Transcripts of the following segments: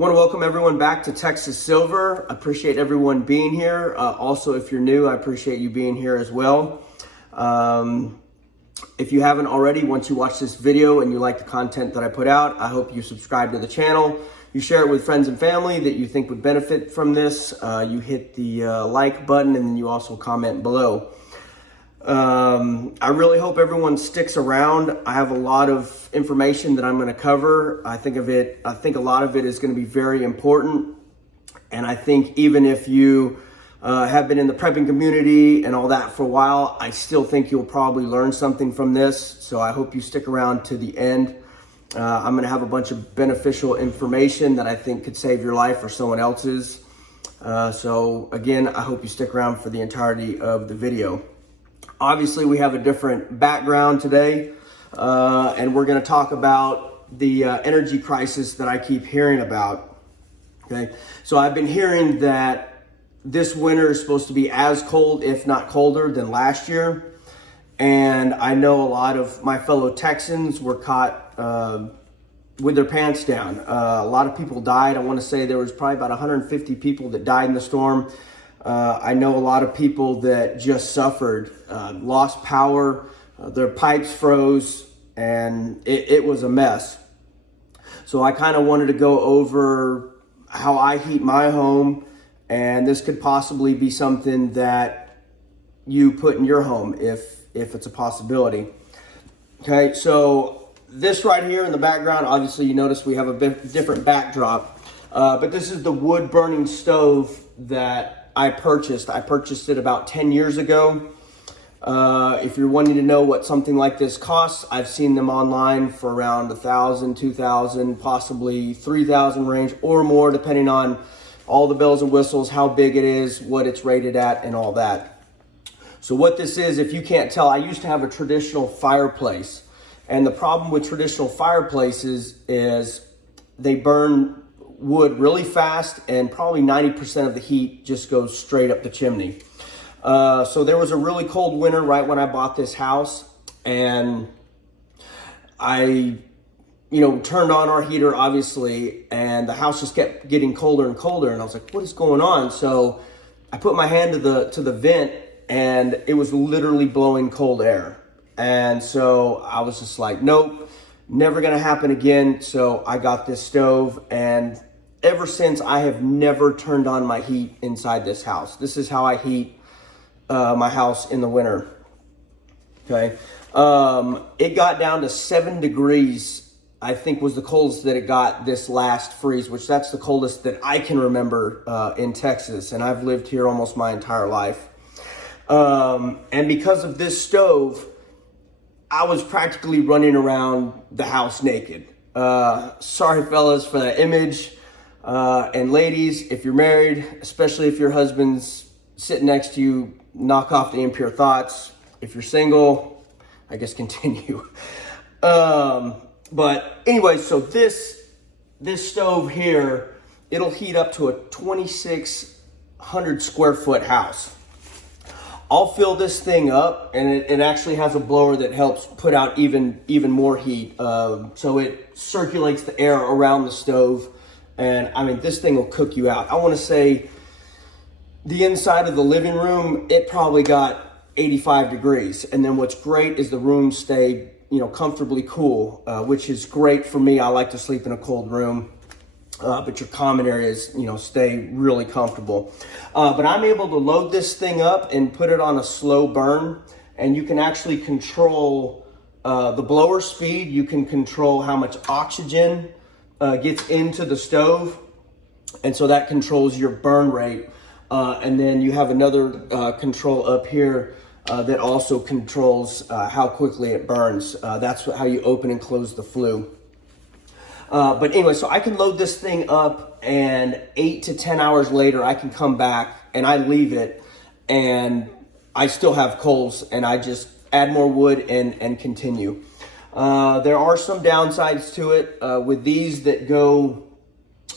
Want to welcome everyone back to Texas Silver. I appreciate everyone being here. Also, if you're new, I appreciate you being here as well. If you haven't already, once you watch this video and you like the content that I put out, I hope you subscribe to the channel. You share it with friends and family that you think would benefit from this. You hit the like button, and then you also comment below. I really hope everyone sticks around. I have a lot of information that I'm going to cover. I think a lot of it is going to be very important. And I think even if you have been in the prepping community and all that for a while, I still think you'll probably learn something from this. So I hope you stick around to the end. I'm going to have a bunch of beneficial information that I think could save your life or someone else's. So again, I hope you stick around for the entirety of the video. Obviously, we have a different background today, and we're going to talk about the energy crisis that I keep hearing about. Okay, so I've been hearing that this winter is supposed to be as cold, if not colder, than last year. And I know a lot of my fellow Texans were caught with their pants down. A lot of people died. I want to say there was probably about 150 people that died in the storm. I know a lot of people that just suffered, lost power, their pipes froze, and it was a mess. So I kind of wanted to go over how I heat my home, and this could possibly be something that you put in your home if it's a possibility. Okay, so this right here in the background, obviously you notice we have a bit different backdrop, but this is the wood burning stove that I purchased. I purchased it about 10 years ago. If you're wanting to know what something like this costs, I've seen them online for around $1,000, $2,000, possibly $3,000 range or more, depending on all the bells and whistles, how big it is, what it's rated at, and all that. So what this is, if you can't tell, I used to have a traditional fireplace. And the problem with traditional fireplaces is they burn wood really fast, and probably 90% of the heat just goes straight up the chimney. So there was a really cold winter right when I bought this house, and I turned on our heater, obviously, and the house just kept getting colder and colder, and I was like, what is going on? So I put my hand to the vent, and it was literally blowing cold air. And so I was just like, nope, never gonna happen again. So I got this stove, and ever since, I have never turned on my heat inside this house. This is how I heat my house in the winter. Okay, it got down to 7 degrees, I think was the coldest that it got this last freeze, which that's the coldest that I can remember in Texas, and I've lived here almost my entire life. And because of this stove, I was practically running around the house naked. Sorry fellas for that image. And ladies, if you're married, especially if your husband's sitting next to you, knock off the impure thoughts. If you're single, I guess continue. But anyway, so this stove here, it'll heat up to a 2,600 square foot house. I'll fill this thing up, and it actually has a blower that helps put out even more heat. So it circulates the air around the stove. And I mean, this thing will cook you out. I want to say the inside of the living room, it probably got 85 degrees. And then what's great is the rooms stay, comfortably cool, which is great for me. I like to sleep in a cold room, but your common areas, stay really comfortable. But I'm able to load this thing up and put it on a slow burn. And you can actually control the blower speed. You can control how much oxygen gets into the stove, and so that controls your burn rate. And then you have another control up here that also controls how quickly it burns. That's how you open and close the flue. But anyway, so I can load this thing up, and 8 to 10 hours later, I can come back and I leave it, and I still have coals, and I just add more wood and continue. There are some downsides to it. With these that go,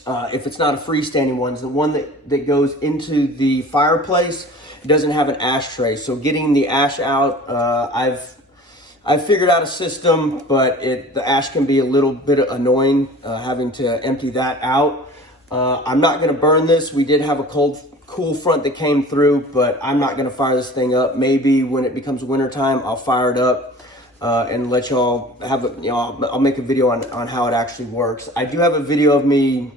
if it's not a freestanding one, the one that goes into the fireplace, it doesn't have an ashtray. So getting the ash out, I've figured out a system, but the ash can be a little bit annoying, having to empty that out. I'm not going to burn this. We did have a cool front that came through, but I'm not going to fire this thing up. Maybe when it becomes wintertime, I'll fire it up and let y'all have a, I'll make a video on how it actually works. I do have a video of me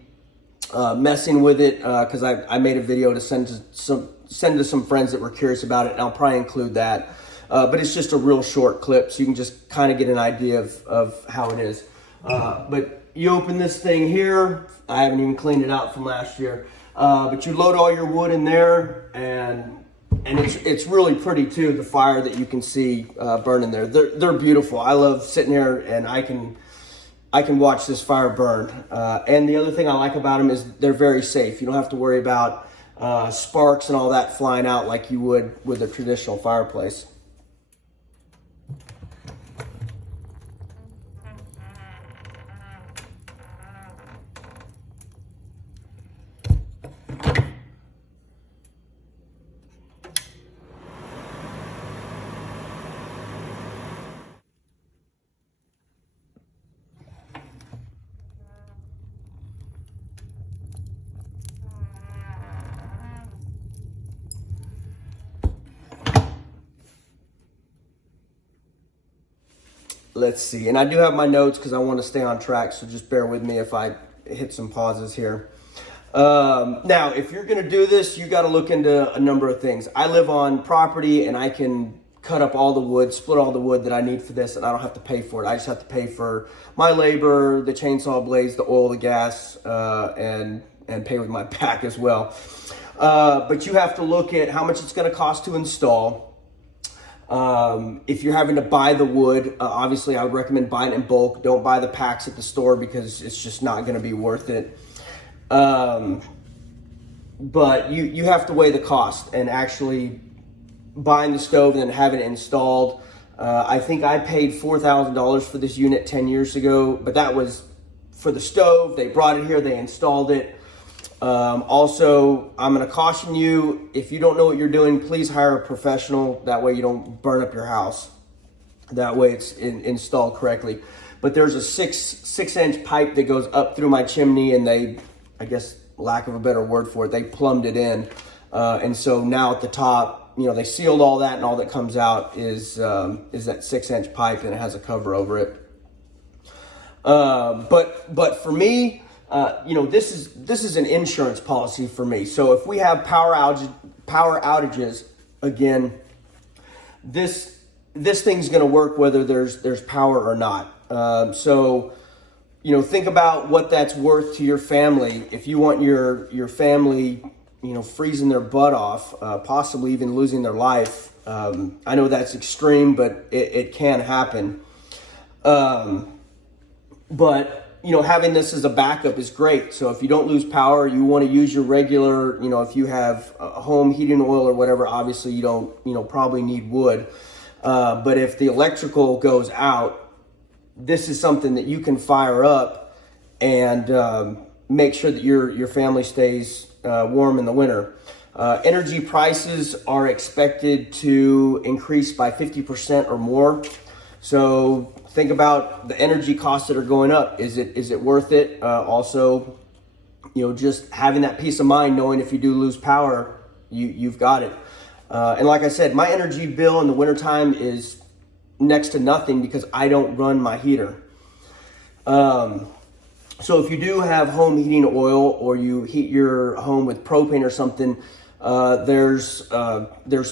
messing with it because I made a video to send to some friends that were curious about it, and I'll probably include that. But it's just a real short clip, so you can just kind of get an idea of how it is. But you open this thing here. I haven't even cleaned it out from last year. But you load all your wood in there, and it's really pretty too, the fire that you can see burning there. They're beautiful. I love sitting here and I can watch this fire burn. And the other thing I like about them is they're very safe. You don't have to worry about sparks and all that flying out like you would with a traditional fireplace. Let's see, and I do have my notes because I want to stay on track, so just bear with me if I hit some pauses here. Now, if you're going to do this, you got to look into a number of things. I live on property, and I can cut up all the wood, split all the wood that I need for this, and I don't have to pay for it. I just have to pay for my labor, the chainsaw blades, the oil, the gas, and pay with my back as well. But you have to look at how much it's going to cost to install. If you're having to buy the wood, obviously I would recommend buying it in bulk. Don't buy the packs at the store because it's just not going to be worth it. But you have to weigh the cost, and actually buying the stove and then having it installed. I think I paid $4,000 for this unit 10 years ago, but that was for the stove. They brought it here, they installed it. Also, I'm going to caution you, if you don't know what you're doing, please hire a professional. That way you don't burn up your house. That way it's installed correctly. But there's a six inch pipe that goes up through my chimney, and they, I guess, lack of a better word for it, they plumbed it in. And so now at the top, they sealed all that, and all that comes out is that 6 inch pipe, and it has a cover over it. But for me, this is an insurance policy for me. So if we have power outages, again, this thing's going to work whether there's power or not. So think about what that's worth to your family. If you want your family, freezing their butt off, possibly even losing their life. I know that's extreme, but it can happen. But having this as a backup is great. So if you don't lose power, you want to use your regular, if you have a home heating oil or whatever, obviously you don't, probably need wood. But if the electrical goes out, this is something that you can fire up and make sure that your family stays warm in the winter. Energy prices are expected to increase by 50% or more. So think about the energy costs that are going up. Is it worth it? Also, just having that peace of mind, knowing if you do lose power, you've got it. And like I said, my energy bill in the wintertime is next to nothing because I don't run my heater. So if you do have home heating oil, or you heat your home with propane or something, there's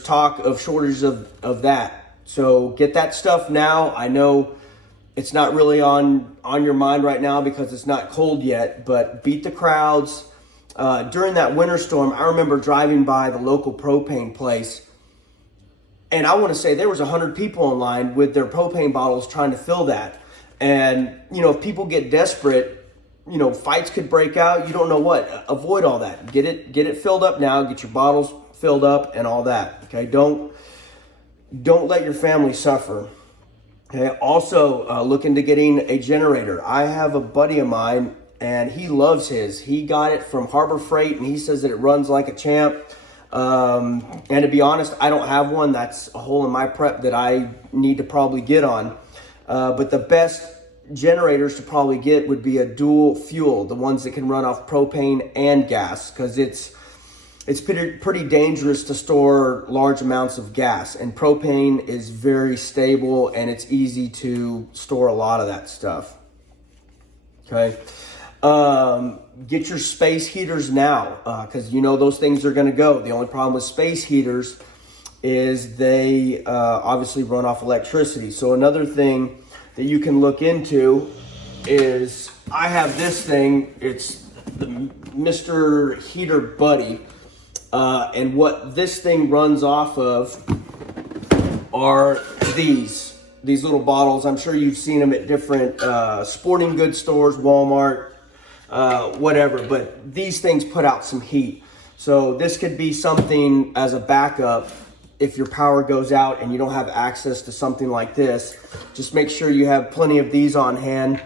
talk of shortages of that. So get that stuff now. I know it's not really on your mind right now because it's not cold yet, but beat the crowds. During that winter storm, I remember driving by the local propane place, and I want to say there was 100 people in line with their propane bottles trying to fill that. And, if people get desperate, fights could break out. You don't know what. Avoid all that. Get it filled up now. Get your bottles filled up and all that. Okay, don't let your family suffer. Okay. Also, look into getting a generator. I have a buddy of mine, and he loves his. He got it from Harbor Freight, and he says that it runs like a champ. And to be honest, I don't have one. That's a hole in my prep that I need to probably get on. But the best generators to probably get would be a dual fuel, the ones that can run off propane and gas, because it's pretty dangerous to store large amounts of gas, and propane is very stable and it's easy to store a lot of that stuff. Okay. Get your space heaters now, because you know those things are going to go. The only problem with space heaters is they obviously run off electricity. So another thing that you can look into is, I have this thing. It's the Mr. Heater Buddy. And what this thing runs off of are these little bottles. I'm sure you've seen them at different sporting goods stores, Walmart, whatever, but these things put out some heat. So this could be something as a backup if your power goes out and you don't have access to something like this. Just make sure you have plenty of these on hand.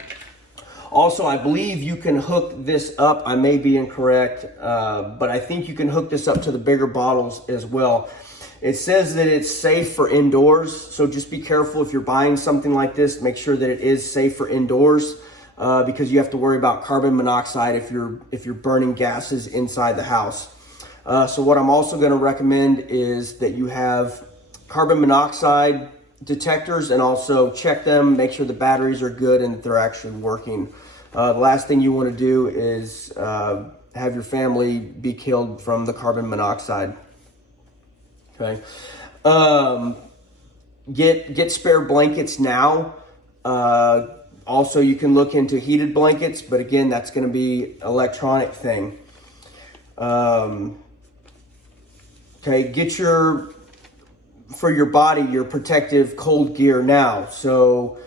Also, I believe you can hook this up. I may be incorrect, but I think you can hook this up to the bigger bottles as well. It says that it's safe for indoors, so just be careful if you're buying something like this. Make sure that it is safe for indoors, because you have to worry about carbon monoxide if you're burning gases inside the house. So what I'm also going to recommend is that you have carbon monoxide detectors, and also check them, make sure the batteries are good and that they're actually working. The last thing you want to do is have your family be killed from the carbon monoxide. Okay. Get spare blankets now. Also, you can look into heated blankets, but again, that's going to be an electronic thing. Okay, get for your body, your protective cold gear now. So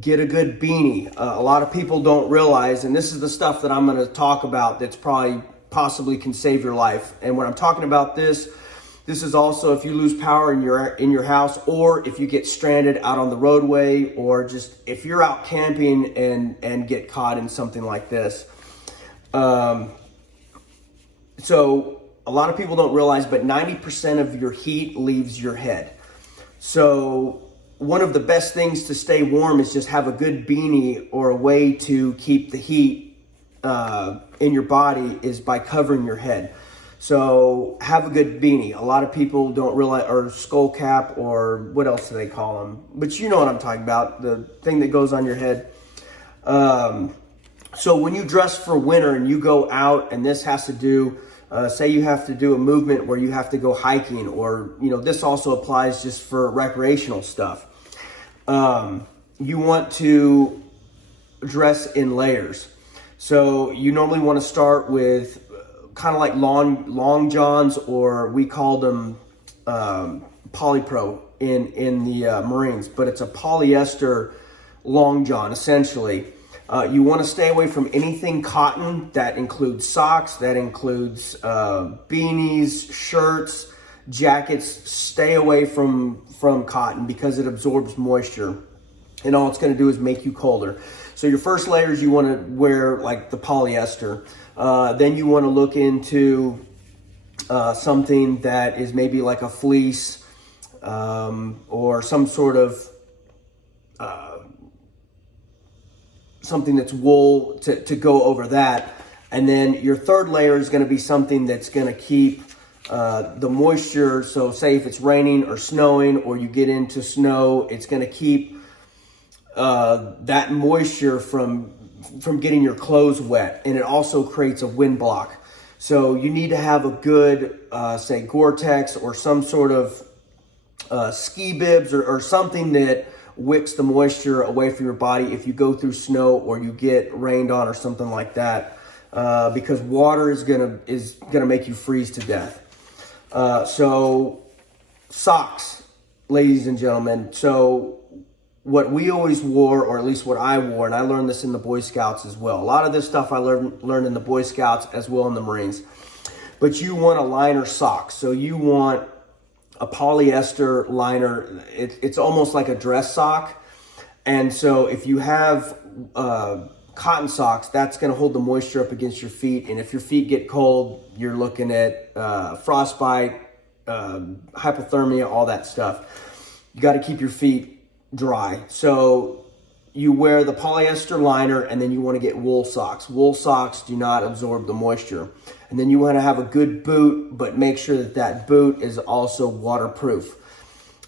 get a good beanie. A lot of people don't realize, and this is the stuff that I'm going to talk about that's possibly can save your life. And when I'm talking about this is also if you lose power in your house, or if you get stranded out on the roadway, or just if you're out camping and get caught in something like this. So a lot of people don't realize, but 90% of your heat leaves your head. So one of the best things to stay warm is just have a good beanie, or a way to keep the heat in your body is by covering your head. So have a good beanie. A lot of people don't realize, or skull cap, or what else do they call them? But you know what I'm talking about, the thing that goes on your head. So when you dress for winter and you go out, and this has to do, say you have to do a movement where you have to go hiking, or, you know, this also applies just for recreational stuff. You want to dress in layers. So you normally want to start with kind of like long johns, or we call them polypro in the Marines, but it's a polyester long john essentially. You want to stay away from anything cotton. That includes socks, that includes beanies, shirts, jackets. Stay away from cotton because it absorbs moisture, and all it's going to do is make you colder. So your first layers, you want to wear like the polyester. Then you want to look into something that is maybe like a fleece, or some sort of something that's wool to go over that. And then your third layer is going to be something that's going to keep the moisture. So say if it's raining or snowing, or you get into snow, it's going to keep that moisture from getting your clothes wet. And it also creates a wind block. So you need to have a good, say Gore-Tex, or some sort of ski bibs, or something that wicks the moisture away from your body if you go through snow, or you get rained on, or something like that, because water is gonna make you freeze to death. So socks, ladies and gentlemen. So what we always wore, or at least what I wore, and I learned this in the Boy Scouts as well. A lot of this stuff I learned in the Boy Scouts as well in the Marines. But you want a liner sock. So you want a polyester liner. It's almost like a dress sock. And so if you have cotton socks, that's going to hold the moisture up against your feet. And if your feet get cold, you're looking at frostbite, hypothermia, all that stuff. You got to keep your feet dry. So you wear the polyester liner, and then you want to get wool socks. Wool socks do not absorb the moisture. And then you want to have a good boot, but make sure that that boot is also waterproof.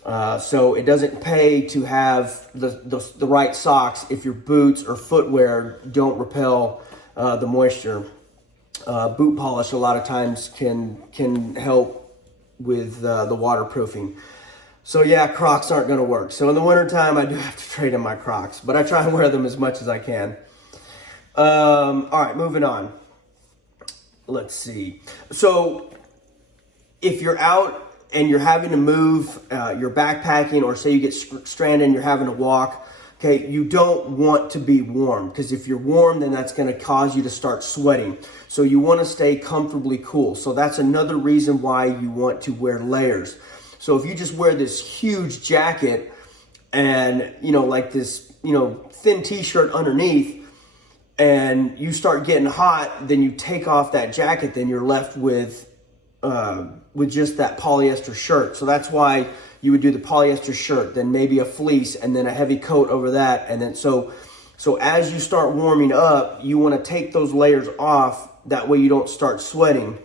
So it doesn't pay to have the right socks if your boots or footwear don't repel the moisture. Boot polish a lot of times can help with the waterproofing. So yeah, Crocs aren't going to work. So in the wintertime, I do have to trade in my Crocs, but I try and wear them as much as I can. All right, moving on. Let's see. So if you're out and you're having to move, you're backpacking, or say you get stranded and you're having to walk, okay, you don't want to be warm, because if you're warm, then that's going to cause you to start sweating. So you want to stay comfortably cool. So that's another reason why you want to wear layers. So if you just wear this huge jacket and, like this, thin t-shirt underneath, and you start getting hot, then you take off that jacket, then you're left with just that polyester shirt. So that's why you would do the polyester shirt, then maybe a fleece, and then a heavy coat over that. And then so as you start warming up, you want to take those layers off. That way you don't start sweating.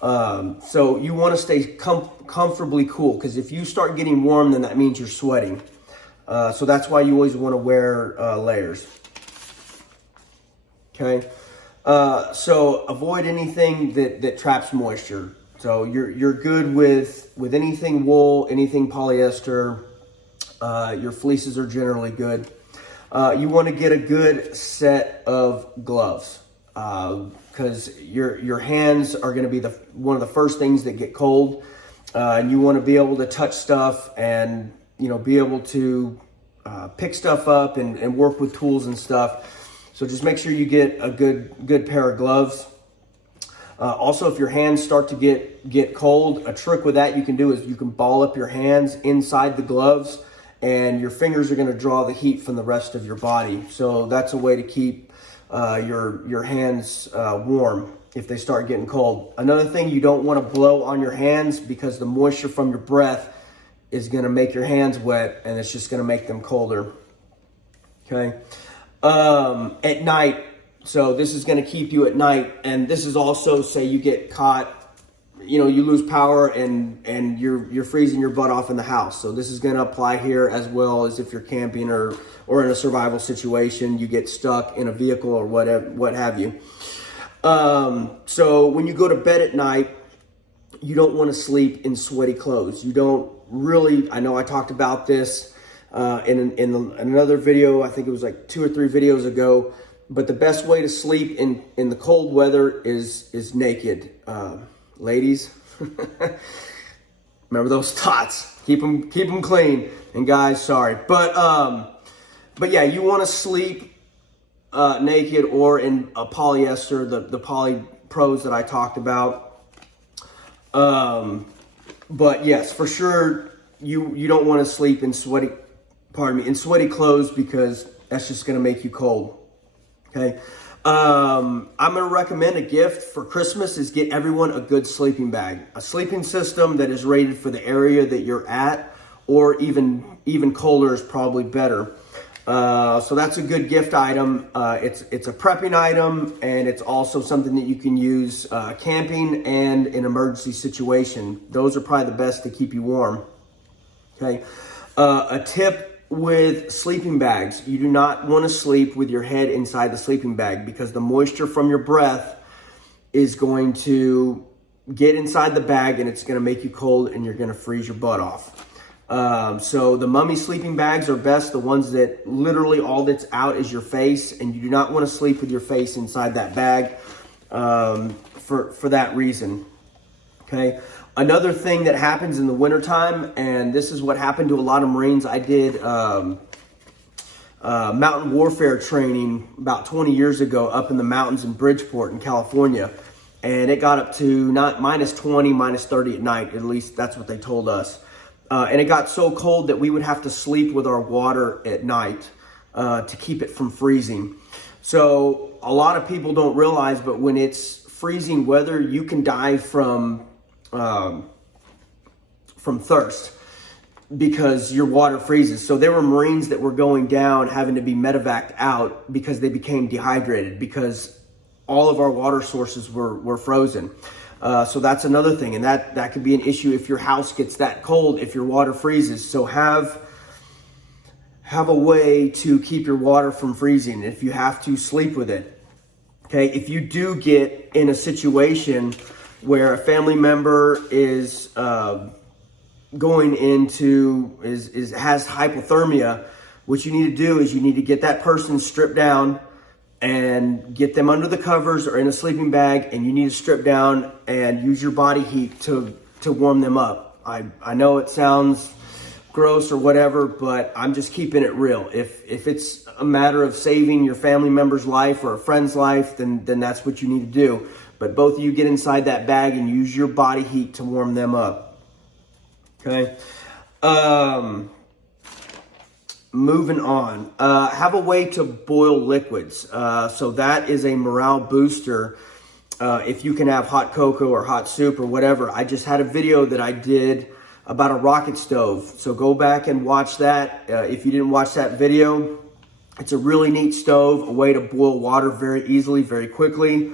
So you want to stay comfortably cool, because if you start getting warm, then that means you're sweating. So that's why you always want to wear layers. Okay. So avoid anything that traps moisture. So you're good with anything wool, anything polyester. Your fleeces are generally good. You want to get a good set of gloves, because your hands are going to be one of the first things that get cold, and you want to be able to touch stuff and be able to pick stuff up and work with tools and stuff. So just make sure you get a good pair of gloves. Also, if your hands start to get cold, a trick with that you can do is you can ball up your hands inside the gloves, and your fingers are going to draw the heat from the rest of your body. So that's a way to keep your hands warm if they start getting cold. Another thing, you don't want to blow on your hands, because the moisture from your breath is going to make your hands wet, and it's just going to make them colder. Okay. At night, so this is going to keep you at night, and this is also, say you get caught, you lose power and you're freezing your butt off in the house. So this is going to apply here, as well as if you're camping or in a survival situation, you get stuck in a vehicle or what have you. So when you go to bed at night, you don't want to sleep in sweaty clothes. You don't really, I know I talked about this in another video. I think it was like 2 or 3 videos ago. But the best way to sleep in the cold weather is naked. Ladies, remember those tots. Keep them clean. And guys, sorry, but yeah, you want to sleep naked or in a polyester, the poly pros that I talked about. But yes, for sure, you don't want to sleep in sweaty clothes, because that's just going to make you cold. Okay. I'm going to recommend a gift for Christmas is get everyone a good sleeping bag, a sleeping system that is rated for the area that you're at, or even colder is probably better. So that's a good gift item. It's a prepping item, and it's also something that you can use camping and in emergency situation. Those are probably the best to keep you warm. Okay. A tip with sleeping bags: you do not want to sleep with your head inside the sleeping bag, because the moisture from your breath is going to get inside the bag, and it's going to make you cold, and you're going to freeze your butt off. So the mummy sleeping bags are best, the ones that literally all that's out is your face, and you do not want to sleep with your face inside that bag for that reason. Okay. Another thing that happens in the wintertime, and this is what happened to a lot of Marines. I did mountain warfare training about 20 years ago up in the mountains in Bridgeport in California. And it got up to not minus 20, minus 30 at night. At least that's what they told us. And it got so cold that we would have to sleep with our water at night to keep it from freezing. So a lot of people don't realize, but when it's freezing weather, you can die from thirst. because your water freezes. So there were Marines that were going down having to be medevaced out because they became dehydrated because all of our water sources were frozen. So that's another thing, and that could be an issue if your house gets that cold, if your water freezes. So have a way to keep your water from freezing. If you have to, sleep with it. Okay, if you do get in a situation where a family member is going into has hypothermia, what you need to do is you need to get that person stripped down and get them under the covers or in a sleeping bag, and you need to strip down and use your body heat to warm them up. I know it sounds gross or whatever, but I'm just keeping it real. If it's a matter of saving your family member's life or a friend's life, then that's what you need to do. But both of you get inside that bag and use your body heat to warm them up. Okay. Moving on, have a way to boil liquids. So that is a morale booster. If you can have hot cocoa or hot soup or whatever. I just had a video that I did about a rocket stove. So go back and watch that. If you didn't watch that video, it's a really neat stove, a way to boil water very easily, very quickly.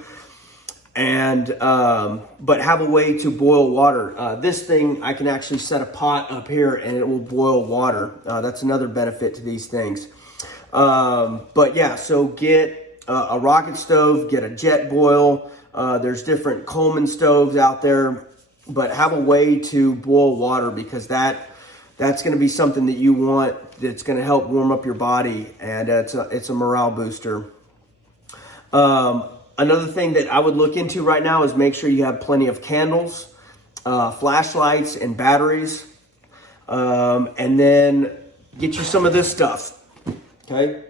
And but have a way to boil water. This thing, I can actually set a pot up here and it will boil water. That's another benefit to these things. But yeah, so get a rocket stove, get a jet boil. There's different Coleman stoves out there, but have a way to boil water, because that's going to be something that you want, that's going to help warm up your body, and it's a morale booster. Another thing that I would look into right now is make sure you have plenty of candles, flashlights, and batteries. And then get you some of this stuff, okay?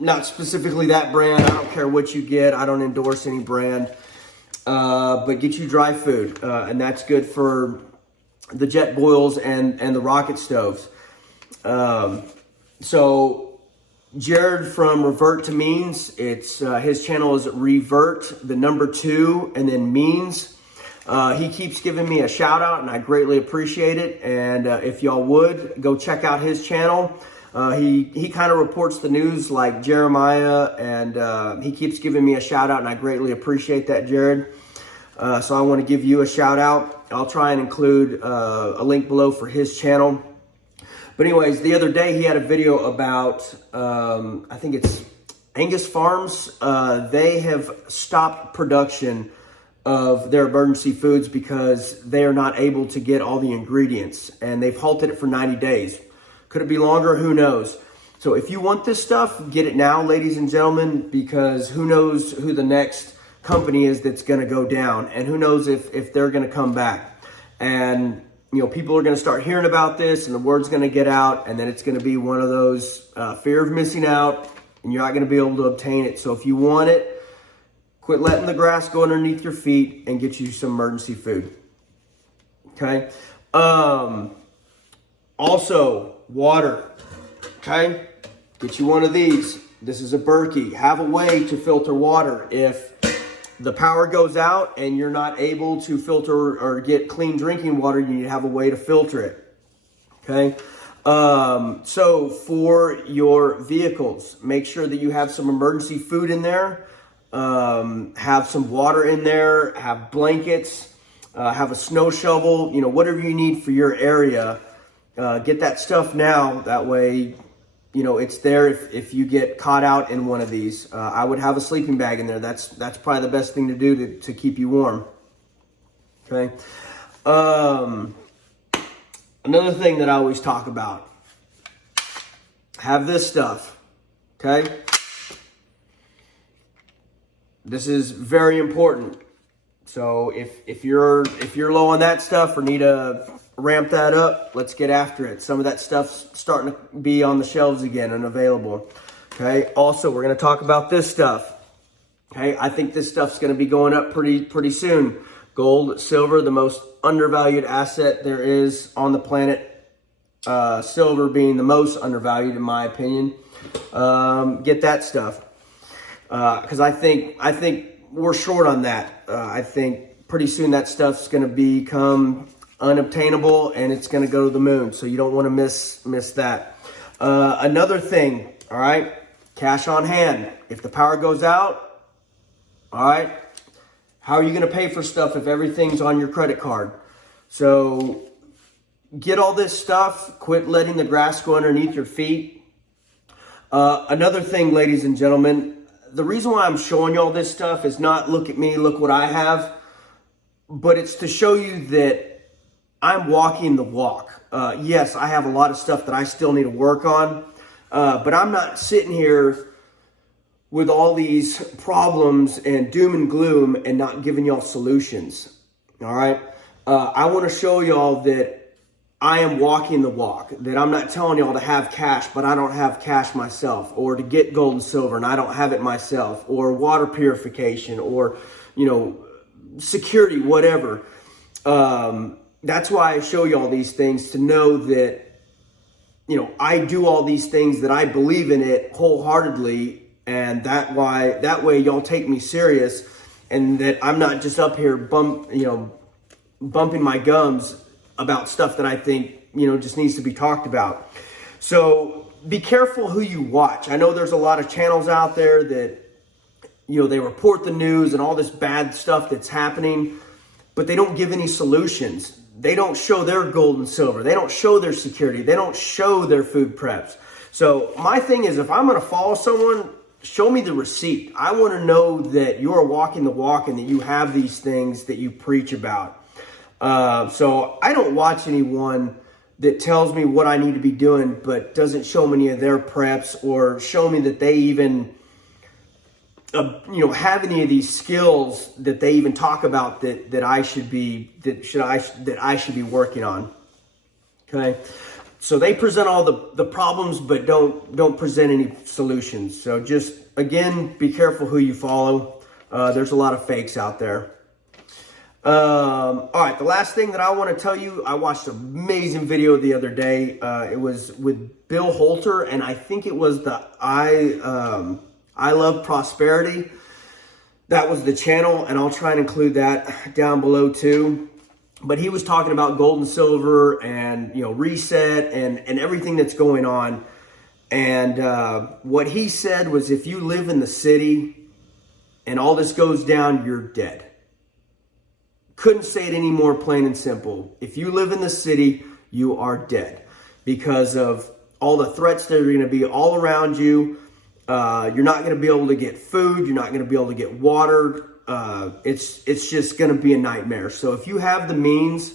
Not specifically that brand. I don't care what you get. I don't endorse any brand. But get you dry food, and that's good for the jet boils and the rocket stoves. So Jared from Revert to Means, it's his channel is Revert, the number 2, and then Means. He keeps giving me a shout out, and I greatly appreciate it. And if y'all would go check out his channel. He kind of reports the news like Jeremiah, and he keeps giving me a shout out, and I greatly appreciate that, Jared. So I want to give you a shout out. I'll try and include a link below for his channel. But anyways, the other day he had a video about, I think it's Angus Farms. They have stopped production of their emergency foods because they are not able to get all the ingredients, and they've halted it for 90 days. Could it be longer? Who knows? So if you want this stuff, get it now, ladies and gentlemen, because who knows who the next company is that's going to go down, and who knows if they're going to come back. And you know, people are going to start hearing about this, and the word's going to get out, and then it's going to be one of those fear of missing out, and you're not going to be able to obtain it. So if you want it, quit letting the grass go underneath your feet and get you some emergency food. Okay. Also, water. Okay. Get you one of these. This is a Berkey. Have a way to filter water. If the power goes out and you're not able to filter or get clean drinking water, you need to have a way to filter it. Okay. So for your vehicles, make sure that you have some emergency food in there. Have some water in there, have blankets, have a snow shovel, you know, whatever you need for your area. Get that stuff now. That way, you know, it's there if you get caught out in one of these. I would have a sleeping bag in there. That's probably the best thing to do to keep you warm. Okay. Another thing that I always talk about, have this stuff. Okay. This is very important. So if you're low on that stuff or need to ramp that up, let's get after it. Some of that stuff's starting to be on the shelves again and available. Okay. Also, we're going to talk about this stuff. Okay. I think this stuff's going to be going up pretty soon. Gold, silver, the most undervalued asset there is on the planet. Silver being the most undervalued in my opinion. Get that stuff. Because I think we're short on that. I think pretty soon that stuff's going to become unobtainable, and it's going to go to the moon. So you don't want to miss that. Another thing, all right, cash on hand. If the power goes out, all right, how are you going to pay for stuff if everything's on your credit card? So get all this stuff. Quit letting the grass go underneath your feet. Another thing, ladies and gentlemen, the reason why I'm showing you all this stuff is not look at me, look what I have, but it's to show you that I'm walking the walk. Yes, I have a lot of stuff that I still need to work on, but I'm not sitting here with all these problems and doom and gloom and not giving y'all solutions. All right. I want to show y'all that I am walking the walk, that I'm not telling y'all to have cash, but I don't have cash myself, or to get gold and silver and I don't have it myself, or water purification, or, you know, security, whatever. That's why I show you all these things, to know that, you know, I do all these things, that I believe in it wholeheartedly, and that way y'all take me serious, and that I'm not just up here bumping my gums about stuff that I think, you know, just needs to be talked about. So be careful who you watch. I know there's a lot of channels out there that, you know, they report the news and all this bad stuff that's happening, but they don't give any solutions. They don't show their gold and silver. They don't show their security. They don't show their food preps. So my thing is, if I'm going to follow someone, show me the receipt. I want to know that you're walking the walk and that you have these things that you preach about. So I don't watch anyone that tells me what I need to be doing, but doesn't show me any of their preps, or show me that they even, have any of these skills that they even talk about that I should be working on. Okay. So they present all the problems, but don't present any solutions. So just, again, be careful who you follow. There's a lot of fakes out there. All right, the last thing that I want to tell you, I watched an amazing video the other day. It was with Bill Holter, and I think it was the I Love Prosperity. That was the channel, and I'll try and include that down below too. But he was talking about gold and silver and, you know, reset and everything that's going on. And what he said was, if you live in the city and all this goes down, you're dead. Couldn't say it any more plain and simple. If you live in the city, you are dead, because of all the threats that are going to be all around you. You're not going to be able to get food. You're not going to be able to get water. It's just going to be a nightmare. So if you have the means,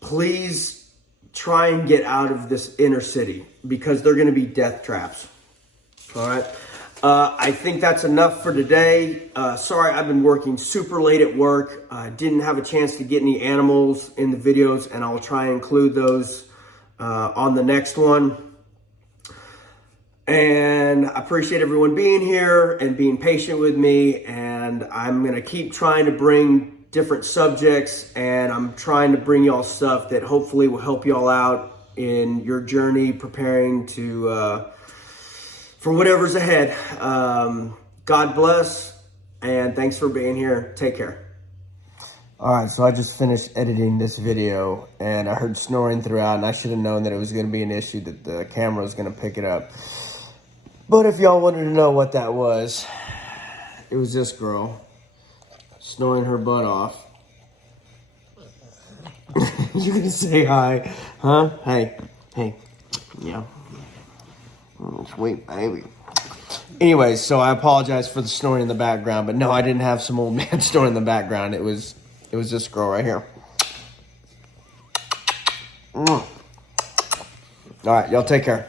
please try and get out of this inner city, because they're going to be death traps. All right. I think that's enough for today. Sorry, I've been working super late at work. I didn't have a chance to get any animals in the videos, and I'll try and include those on the next one. And I appreciate everyone being here and being patient with me. And I'm going to keep trying to bring different subjects, and I'm trying to bring y'all stuff that hopefully will help y'all out in your journey preparing to for whatever's ahead. God bless, and thanks for being here. Take care. All right, so I just finished editing this video, and I heard snoring throughout, and I should have known that it was going to be an issue, that the camera was going to pick it up. But if y'all wanted to know what that was, it was this girl snoring her butt off. You gonna say hi, huh? Hey, yeah. Sweet baby. Anyways, so I apologize for the snoring in the background, but no, I didn't have some old man snoring in the background. It was this girl right here. All right, y'all take care.